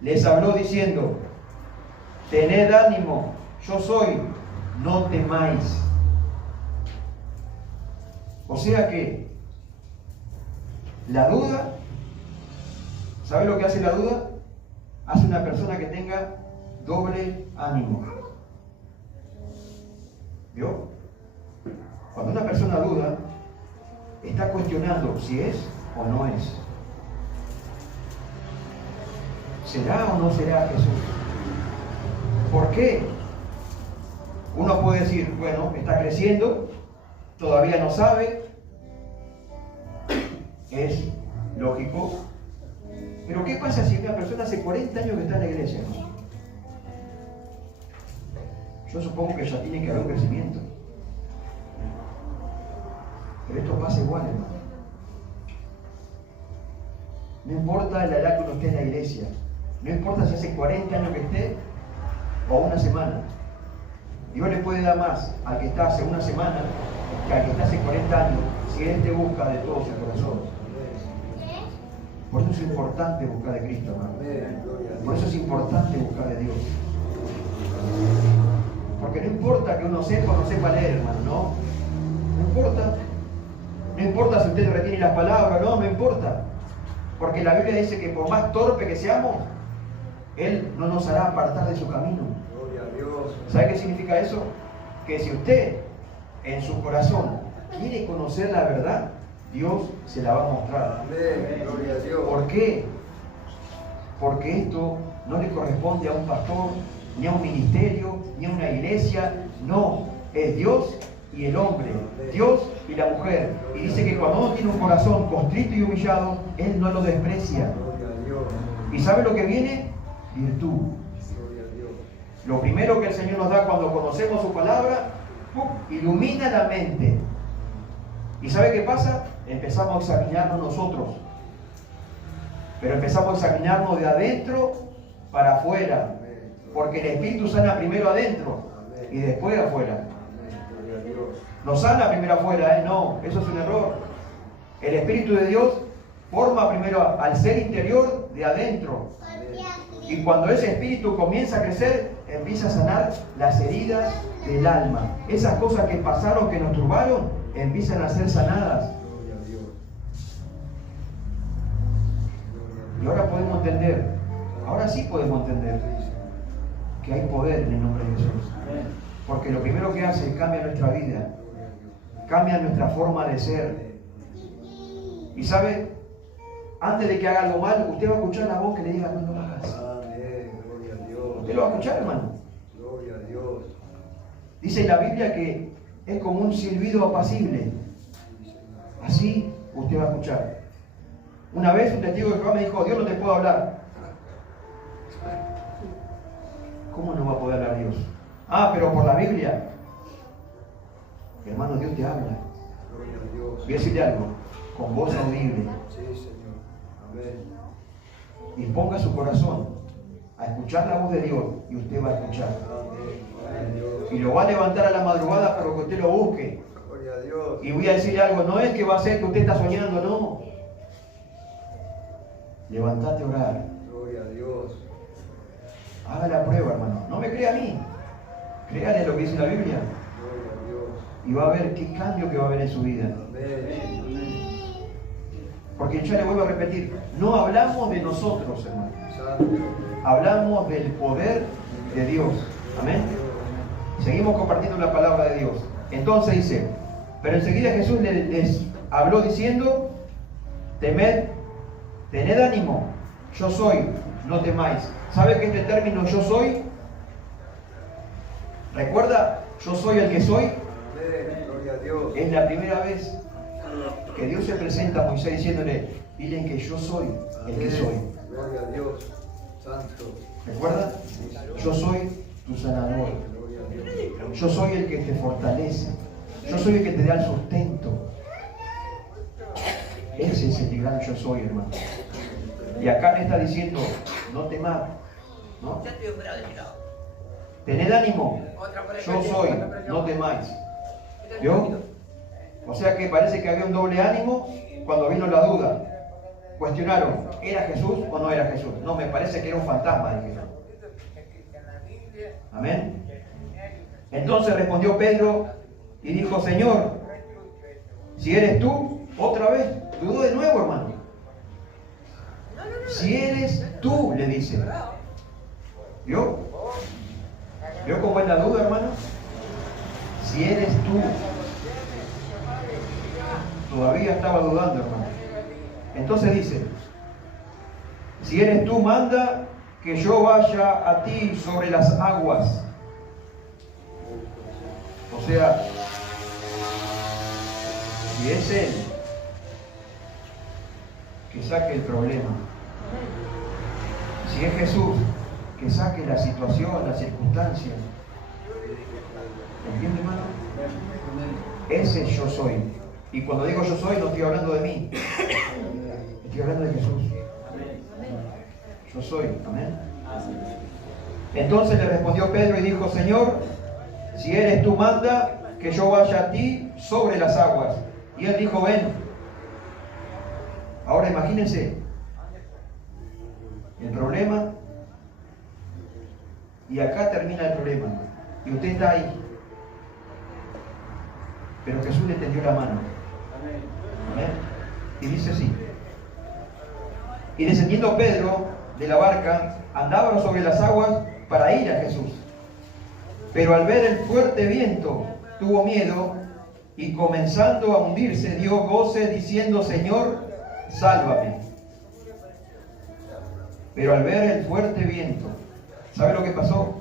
les habló diciendo, tened ánimo, yo soy, no temáis. O sea que la duda, ¿sabe lo que hace la duda? Hace una persona que tenga doble ánimo. ¿Vio? Cuando una persona duda, está cuestionando si es o no es. ¿Será o no será Jesús? ¿Por qué? Uno puede decir, bueno, está creciendo, todavía no sabe, es lógico. Pero ¿qué pasa si una persona hace 40 años que está en la iglesia, ¿no? Yo supongo que ya tiene que haber un crecimiento. Pero esto pasa igual, hermano. No importa la edad que uno esté en la iglesia. No importa si hace 40 años que esté o una semana. Dios le puede dar más al que está hace una semana que al que está hace 40 años, si Él te busca de todo su corazón. Por eso es importante buscar de Cristo, hermano. Por eso es importante buscar de Dios. Porque no importa que uno sepa o no sepa leer, hermano, ¿no? No importa. No importa si usted retiene las palabras, no importa. Porque la Biblia dice que por más torpe que seamos, Él no nos hará apartar de su camino. ¿Sabe qué significa eso? que si usted en su corazón quiere conocer la verdad, Dios se la va a mostrar. Amén. Gloria a Dios. ¿Por qué? Porque esto no le corresponde a un pastor, ni a un ministerio, ni a una iglesia. No, es Dios y el hombre, Dios y la mujer. Y dice que cuando uno tiene un corazón contrito y humillado, Él no lo desprecia. Gloria a Dios. ¿Y sabe lo que viene? Virtud. Gloria a Dios. Lo primero que el Señor nos da cuando conocemos su palabra, ilumina la mente. ¿Y sabe qué pasa? Empezamos a examinarnos nosotros. Pero empezamos a examinarnos de adentro para afuera. Porque el Espíritu sana primero adentro y después afuera. Gloria a Dios. No sana primero afuera, no, eso es un error. El Espíritu de Dios forma primero al ser interior de adentro. Y cuando ese espíritu comienza a crecer, empieza a sanar las heridas del alma. Esas cosas que pasaron, que nos turbaron, empiezan a ser sanadas. Gloria a Dios. Y ahora podemos entender, ahora sí podemos entender que hay poder en el nombre de Jesús. Porque lo primero que hace es cambiar nuestra vida, cambia nuestra forma de ser. Y sabe, antes de que haga algo mal, usted va a escuchar la voz que le diga, no lo hagas. Amén. Gloria a Dios. Usted lo va a escuchar, hermano. Gloria a Dios. Dice en la Biblia que es como un silbido apacible. Así usted va a escuchar. Una vez un testigo de Jehová me dijo, Dios no te puede hablar. ¿Cómo no va a poder hablar Dios? Ah, pero por la Biblia. Hermano, Dios te habla. Gloria a Dios. Voy a decirle algo, con voz audible. Sí, Señor. Amén. Disponga su corazón a escuchar la voz de Dios y usted va a escuchar. Amén. Gloria a Dios. Y lo va a levantar a la madrugada para que usted lo busque. Gloria a Dios. Y voy a decirle algo, no es que va a ser que usted está soñando, no. Levantate a orar. Gloria a Dios. Haga la prueba, hermano. No me crea a mí. Créale lo que dice la Biblia. Gloria a Dios. Y va a ver qué cambio que va a haber en su vida. Amén. Porque ya le vuelvo a repetir, no hablamos de nosotros, hermano. Santo. Hablamos del poder de Dios. Amén. Seguimos compartiendo la palabra de Dios. Entonces dice, pero enseguida Jesús les habló diciendo, tened ánimo, yo soy, no temáis. ¿Sabe que este término yo soy? ¿Recuerda? Yo soy el que soy. Amén. Gloria a Dios. Es la primera vez que Dios se presenta a Moisés diciéndole, dile que yo soy el que soy. Gloria a Dios. Santo. ¿Recuerda? Yo soy tu sanador. Gloria a Dios. Yo soy el que te fortalece. Yo soy el que te da el sustento. Ese es el gran yo soy, hermano. Y acá le está diciendo, no temas, ¿no? Tened ánimo, yo soy, no temáis. ¿Vio? O sea que parece que había un doble ánimo cuando vino la duda. Cuestionaron, ¿era Jesús o no era Jesús? No, me parece que era un fantasma, dijeron. Amén. Entonces respondió Pedro y dijo, Señor, si eres tú, otra vez, dudó de nuevo, hermano. Si eres tú, le dice. ¿Vio? ¿Vio cómo es la duda, hermano? Si eres tú. Todavía estaba dudando, hermano. Entonces dice, si eres tú, manda que yo vaya a ti sobre las aguas. O sea, si es Él que saque el problema, si es Jesús que saque la situación, las circunstancias, ¿entiende, hermano? Ese yo soy. Y cuando digo yo soy, no estoy hablando de mí, estoy hablando de Jesús. Yo soy, amén. Entonces le respondió Pedro y dijo, Señor, si eres tú, manda que yo vaya a ti sobre las aguas. Y él dijo, ven. Ahora imagínense el problema, y acá termina el problema, y usted está ahí, pero Jesús le tendió la mano. Amén. Y dice así, y descendiendo Pedro de la barca, andaba sobre las aguas para ir a Jesús. Pero al ver el fuerte viento, tuvo miedo y comenzando a hundirse, dio voces diciendo: Señor, sálvame. Pero al ver el fuerte viento, ¿sabe lo que pasó?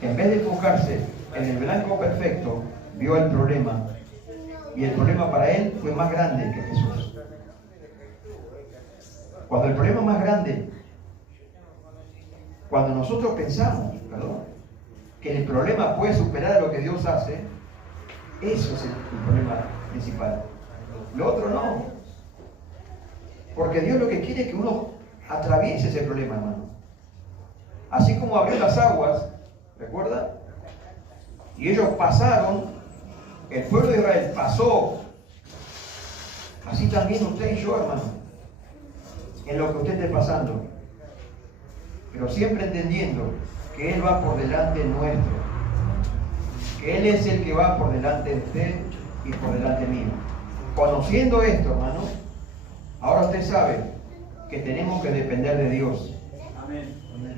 En vez de enfocarse en el blanco perfecto, vio el problema. Y el problema para él fue más grande que Jesús. Cuando el problema es más grande, cuando nosotros pensamos, que el problema puede superar a lo que Dios hace, eso es el problema principal. Lo otro no. Porque Dios lo que quiere es que uno atraviese ese problema, hermano. Así como abrió las aguas, ¿recuerda? Y ellos pasaron, el pueblo de Israel pasó. Así también usted y yo, hermano, en lo que usted esté pasando. Pero siempre entendiendo que Él va por delante nuestro. Que Él es el que va por delante de usted y por delante mío. Conociendo esto, hermano, ahora usted sabe que tenemos que depender de Dios.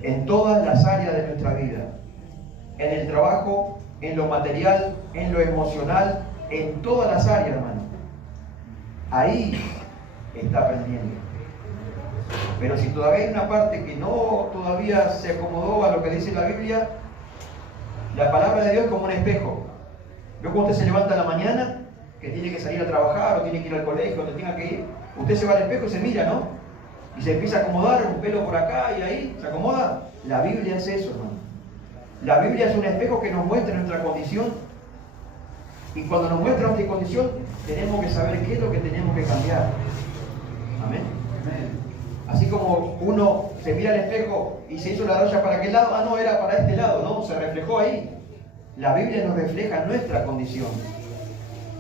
En todas las áreas de nuestra vida. En el trabajo, en lo material, en lo emocional, en todas las áreas, hermano. Ahí está aprendiendo. Pero si todavía hay una parte que no todavía se acomodó a lo que dice la Biblia, la palabra de Dios es como un espejo. Ve cuando usted se levanta en la mañana, que tiene que salir a trabajar o tiene que ir al colegio, donde tenga que ir, usted se va al espejo y se mira, ¿no? Y se empieza a acomodar un pelo por acá y ahí, ¿se acomoda? La Biblia es eso, hermano. La Biblia es un espejo que nos muestra nuestra condición. Y cuando nos muestra nuestra condición, tenemos que saber qué es lo que tenemos que cambiar. Amén. Así como uno se mira al espejo y se hizo la raya para aquel lado, no, era para este lado, no, se reflejó ahí. La Biblia nos refleja nuestra condición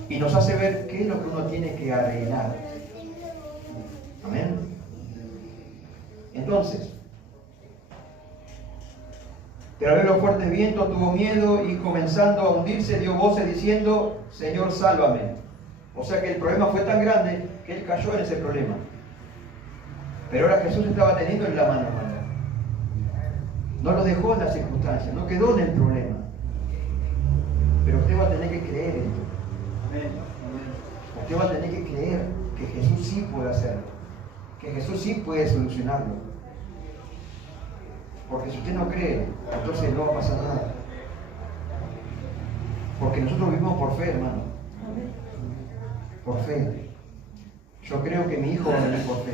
y nos hace ver qué es lo que uno tiene que arreglar. Amén. Entonces, pero al ver los fuertes vientos tuvo miedo y comenzando a hundirse dio voces diciendo: Señor, sálvame. O sea que el problema fue tan grande que él cayó en ese problema. Pero ahora Jesús estaba teniendo en la mano, hermano. No lo dejó en las circunstancias, no quedó en el problema. Pero usted va a tener que creer en esto. Usted va a tener que creer que Jesús sí puede hacerlo, que Jesús sí puede solucionarlo. Porque si usted no cree, entonces no va a pasar nada. Porque nosotros vivimos por fe, hermano. Por fe. Yo creo que mi hijo va a venir por fe.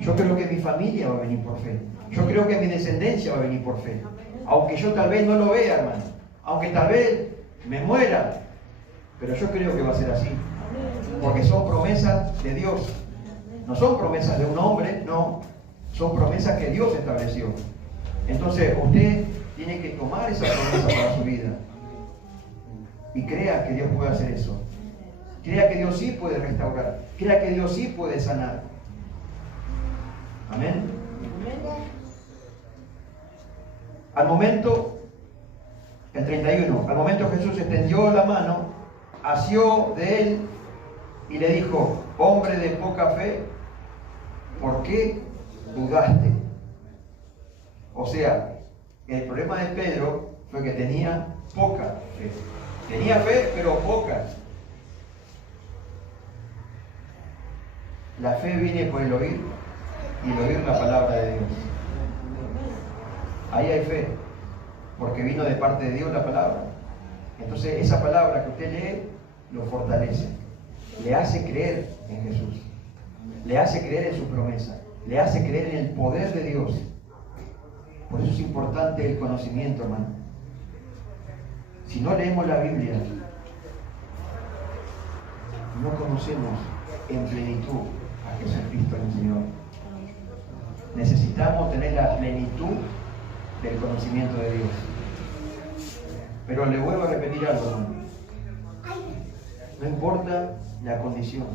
Yo creo que mi familia va a venir por fe. Yo creo que mi descendencia va a venir por fe. Aunque yo tal vez no lo vea, hermano. Aunque tal vez me muera. Pero yo creo que va a ser así. Porque son promesas de Dios. No son promesas de un hombre, no. Son promesas que Dios estableció. Entonces usted tiene que tomar esa promesa para su vida. Y crea que Dios puede hacer eso. Crea que Dios sí puede restaurar. Crea que Dios sí puede sanar. Amén. Al momento, el 31, al momento Jesús extendió la mano, asió de él y le dijo: hombre de poca fe, ¿por qué dudaste? O sea, el problema de Pedro fue que tenía poca fe. Tenía fe, pero poca. La fe viene por el oír y el oír la palabra de Dios. Ahí hay fe, porque vino de parte de Dios la palabra. Entonces esa palabra que usted lee lo fortalece, le hace creer en Jesús, le hace creer en su promesa, le hace creer en el poder de Dios. Por eso es importante el conocimiento, hermano. Si no leemos la Biblia, no conocemos en plenitud a Jesucristo el Señor. Necesitamos tener la plenitud del conocimiento de Dios. Pero le vuelvo a repetir algo, hermano. No importa la condición.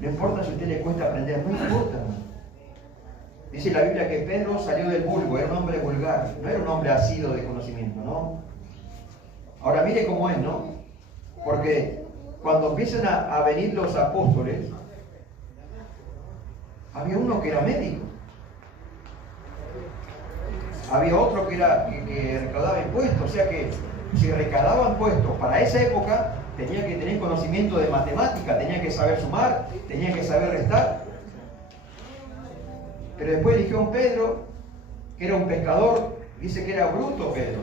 No importa si a usted le cuesta aprender. No importa, hermano. Dice la Biblia que Pedro salió del vulgo. Era un hombre vulgar. No era un hombre asido de conocimiento, ¿no? Ahora mire cómo es, ¿no? Porque cuando empiezan a venir los apóstoles, había uno que era médico. había otro que recaudaba impuestos. O sea que si recaudaban impuestos para esa época, tenía que tener conocimiento de matemática, tenía que saber sumar, tenía que saber restar. Pero después eligió a un Pedro, que era un pescador, dice que era bruto Pedro.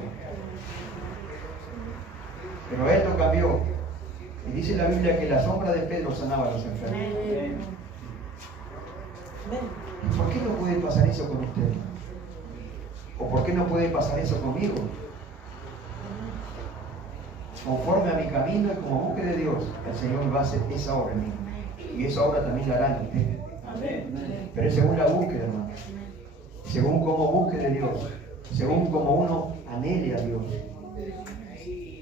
Pero él lo cambió. Y dice la Biblia que la sombra de Pedro sanaba a los enfermos. ¿Por qué no puede pasar eso con usted? ¿O por qué no puede pasar eso conmigo? Conforme a mi camino y como busque de Dios, el Señor va a hacer esa obra en mí. Y esa obra también la hará en usted. Pero es según la búsqueda, hermano. Según cómo busque de Dios. Según cómo uno anhele a Dios.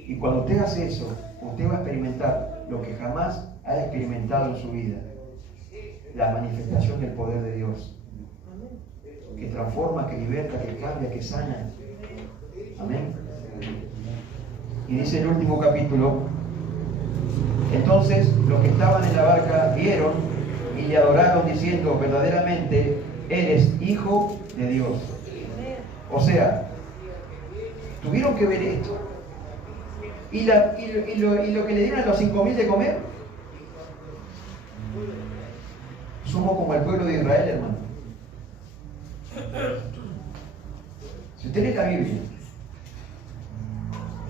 Y cuando usted hace eso, usted va a experimentar lo que jamás ha experimentado en su vida. La manifestación del poder de Dios. Que transforma, que liberta, que cambia, que sana. Amén. Y dice el último capítulo: entonces los que estaban en la barca vieron y le adoraron diciendo: verdaderamente eres hijo de Dios. O sea, tuvieron que ver esto. Y lo que le dieron a los 5.000 de comer, somos como el pueblo de Israel, hermano. Si usted lee la Biblia,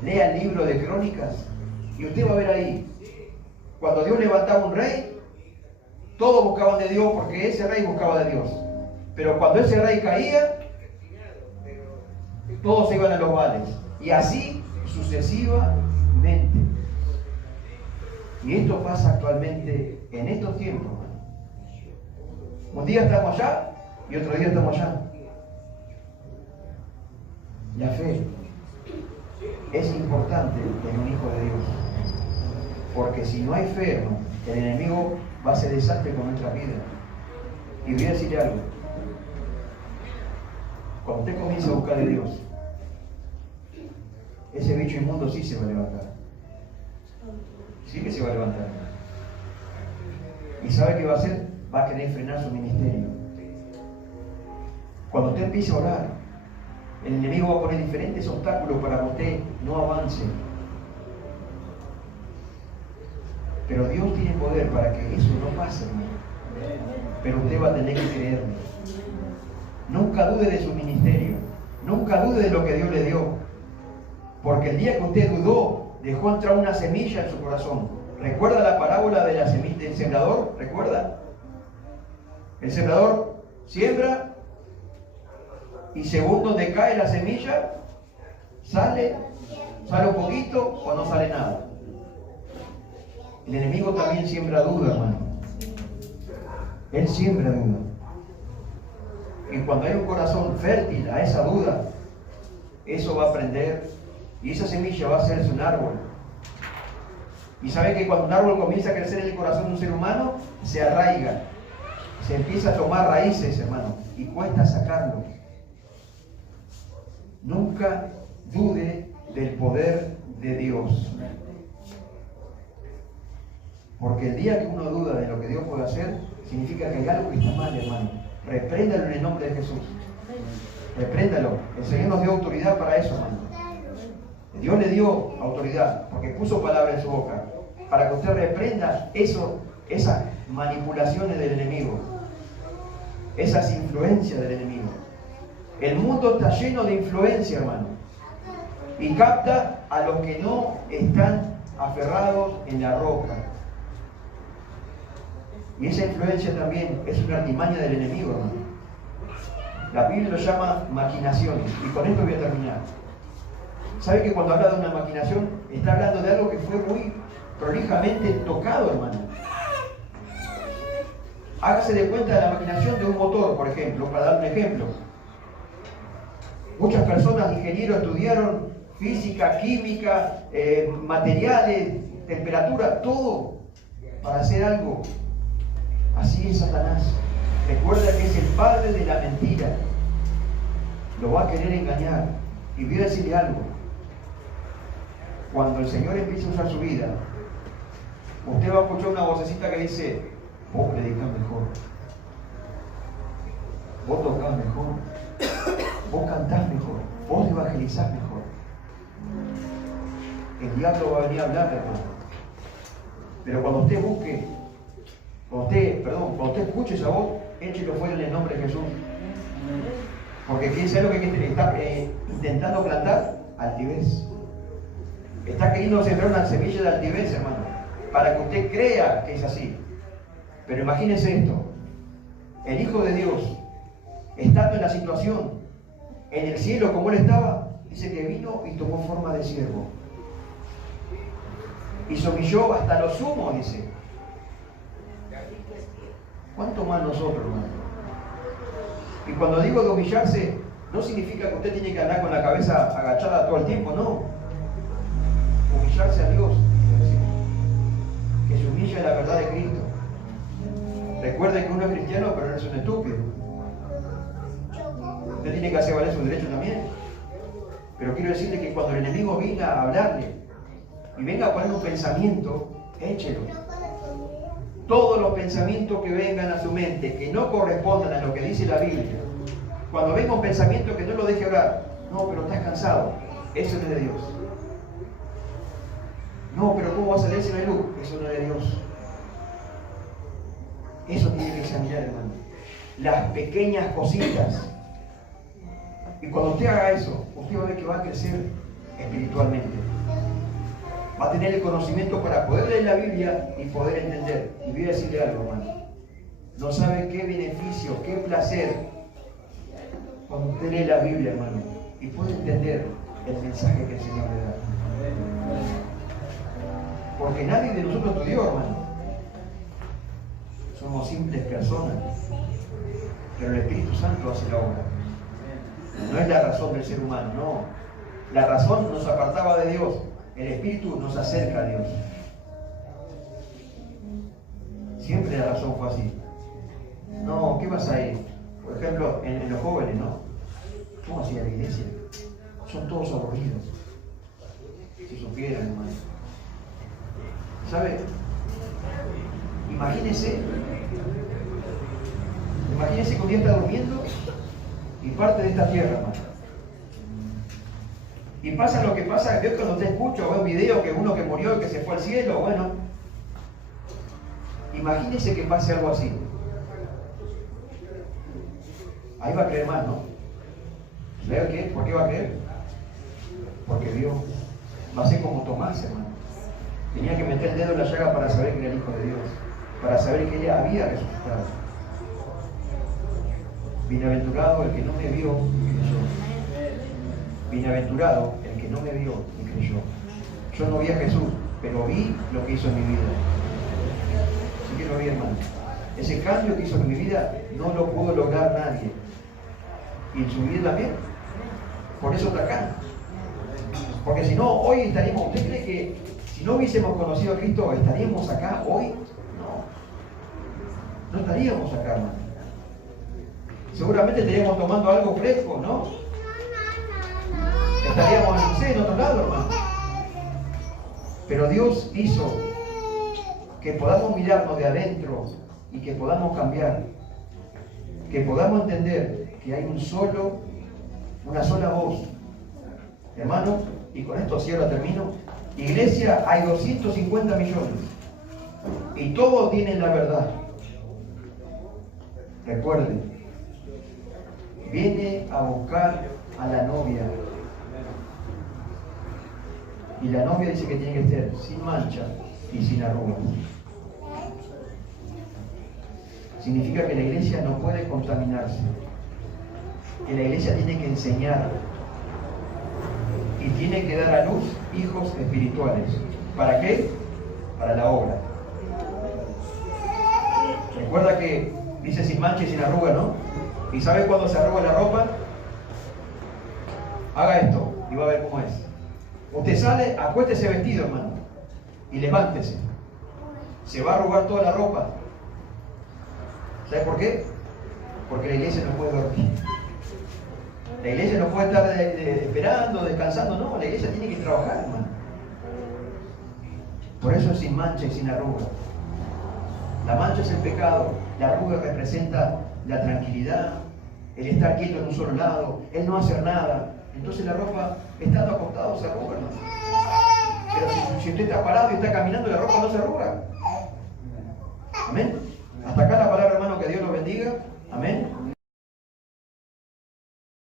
lea el libro de Crónicas, y usted va a ver ahí, cuando Dios levantaba un rey, todos buscaban de Dios porque ese rey buscaba de Dios. Pero cuando ese rey caía, todos se iban a los Baales. Y así sucesivamente. Y esto pasa actualmente en estos tiempos. Un día estamos allá y otro día estamos allá. La fe es importante en un hijo de Dios. Porque si no hay fe, hermano, el enemigo va a hacer desastre con nuestra vida. Y voy a decirle algo. Cuando usted comienza a buscar de Dios, ese bicho inmundo sí se va a levantar. Sí que se va a levantar. ¿Y sabe qué va a hacer? Va a querer frenar su ministerio. Cuando usted empiece a orar, el enemigo va a poner diferentes obstáculos para que usted no avance. Pero Dios tiene poder para que eso no pase, hermano. Pero usted va a tener que creerme. Nunca dude de su ministerio. Nunca dude de lo que Dios le dio. Porque el día que usted dudó, dejó entrar una semilla en su corazón. ¿Recuerda la parábola de la semilla del sembrador? ¿Recuerda? El sembrador siembra y según donde cae la semilla, sale un poquito o no sale nada. El enemigo también siembra duda, hermano. Él siembra duda. Y cuando hay un corazón fértil a esa duda, eso va a prender y esa semilla va a hacerse un árbol. Y sabe que cuando un árbol comienza a crecer en el corazón de un ser humano, se arraiga, se empieza a tomar raíces, hermano, y cuesta sacarlo. Nunca dude del poder de Dios. Porque el día que uno duda de lo que Dios puede hacer, significa que hay algo que está mal, hermano. Repréndalo en el nombre de Jesús. Repréndalo. El Señor nos dio autoridad para eso, hermano. Dios le dio autoridad porque puso palabra en su boca para que usted reprenda esas manipulaciones del enemigo, esas influencias del enemigo. El mundo está lleno de influencia, hermano, y capta a los que no están aferrados en la roca. Y esa influencia también es una artimaña del enemigo, hermano. La Biblia lo llama maquinaciones, y con esto voy a terminar. ¿Sabe que cuando habla de una maquinación, está hablando de algo que fue muy prolijamente tocado, hermano? Hágase de cuenta de la maquinación de un motor, por ejemplo, para dar un ejemplo. Muchas personas, ingenieros, estudiaron física, química, materiales, temperatura, todo para hacer algo. Así es Satanás. Recuerda que es el padre de la mentira. Lo va a querer engañar. Y voy a decirle algo. Cuando el Señor empiece a usar su vida, usted va a escuchar una vocecita que dice: vos predicás mejor, vos tocás mejor, vos cantás mejor. evangelizás mejor. El diablo va a venir a hablar, hermano. Pero cuando usted busque, cuando usted escuche esa voz, échelo fuera en el nombre de Jesús. Porque ¿quién sabe lo que está intentando plantar? Altivez. Está queriendo sembrar una semilla de altivez, hermano, para que usted crea que es así. Pero imagínese esto. El Hijo de Dios, estando en la situación, en el cielo como Él estaba, dice que vino y tomó forma de siervo. Y se humilló hasta lo sumo, dice. ¿Cuánto más nosotros, hermano? Y cuando digo de humillarse, no significa que usted tiene que andar con la cabeza agachada todo el tiempo, no. Humillarse a Dios, que se humille a la verdad de Cristo. Recuerden que uno es cristiano, pero no es un estúpido. Usted tiene que hacer valer su derecho también. Pero quiero decirle que cuando el enemigo venga a hablarle y venga a poner un pensamiento, échelo. Todos los pensamientos que vengan a su mente que no correspondan a lo que dice la Biblia, cuando venga un pensamiento que no lo deje orar, no, pero estás cansado, eso no es de Dios. No, pero ¿cómo vas a leer si no hay luz? Eso no es de Dios. Eso tiene que examinar, hermano. Las pequeñas cositas. Y cuando usted haga eso, usted va a ver que va a crecer espiritualmente. Va a tener el conocimiento para poder leer la Biblia y poder entender. Y voy a decirle algo, hermano. No sabe qué beneficio, qué placer cuando usted lee la Biblia, hermano, y puede entender el mensaje que el Señor le da. Porque nadie de nosotros estudió, hermano. Somos simples personas. Pero el Espíritu Santo hace la obra. No es la razón del ser humano, no. La razón nos apartaba de Dios. El Espíritu nos acerca a Dios. Siempre la razón fue así. No, ¿qué vas a ir? Por ejemplo, en los jóvenes, ¿no? ¿Cómo vas a ir a la iglesia? Son todos aburridos. Si supieran, hermano. ¿Sabe? Imagínese que un día está durmiendo y parte de esta tierra, hermano. Y pasa lo que pasa, veo cuando usted escucha o ve un video que uno que murió y que se fue al cielo, bueno. Imagínese que pase algo así. Ahí va a creer más, ¿no? ¿Sabe qué? ¿Por qué va a creer? Porque vio. Va a ser como Tomás, hermano. Tenía que meter el dedo en la llaga para saber que era el Hijo de Dios. Para saber que ella había resucitado. Bienaventurado el que no me vio y creyó. Bienaventurado el que no me vio y creyó. Yo no vi a Jesús, pero vi lo que hizo en mi vida. Sí que lo vi, hermano. Ese cambio que hizo en mi vida no lo pudo lograr nadie. Y en su vida también. Por eso está acá. Porque si no, hoy estaríamos... ¿Usted cree que si no hubiésemos conocido a Cristo, estaríamos acá hoy? No. No estaríamos acá, hermano. Seguramente estaríamos tomando algo fresco, ¿no? Estaríamos, no sé, en otro lado, hermano. Pero Dios hizo que podamos mirarnos de adentro y que podamos cambiar. Que podamos entender que hay una sola voz. Hermano, y con esto cierro, termino. Iglesia, hay 250 millones. Y todos tienen la verdad. Recuerden, viene a buscar a la novia. Y la novia dice que tiene que ser sin mancha y sin arrugas. Significa que la iglesia no puede contaminarse. Que la iglesia tiene que enseñar. Y tiene que dar a luz hijos espirituales. ¿Para qué? Para la obra. Recuerda que dice sin mancha y sin arruga, ¿no? ¿Y sabe cuándo se arruga la ropa? Haga esto y va a ver cómo es. Usted sale, acuéstese vestido, hermano, y levántese. Se va a arrugar toda la ropa. ¿Sabe por qué? Porque la iglesia no puede dormir. La iglesia no puede estar esperando, descansando, no, la iglesia tiene que trabajar, hermano. Por eso es sin mancha y sin arruga. La mancha es el pecado, la arruga representa la tranquilidad, el estar quieto en un solo lado, el no hacer nada. Entonces la ropa, estando acostado, se arruga, ¿no? Pero si usted está parado y está caminando, la ropa no se arruga. Amén. Hasta acá la palabra, hermano, que Dios los bendiga. Amén.